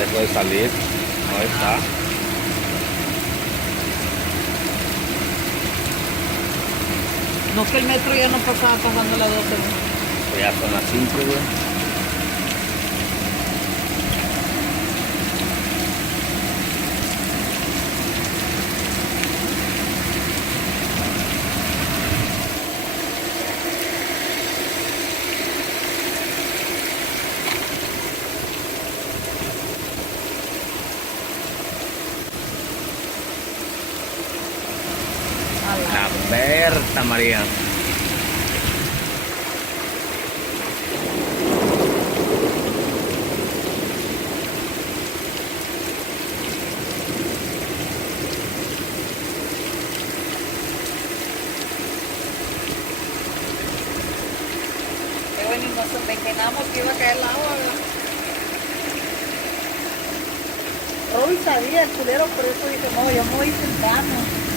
dejó de salir. No está. No, que el metro ya no pasaba pasando las 12, ¿no? Pues ya son las 5, güey. La Berta María. Qué bueno, y nos imaginamos que iba a caer el agua, ¿verdad? Robin sabía el culero, por eso dijo, no, yo me voy temprano.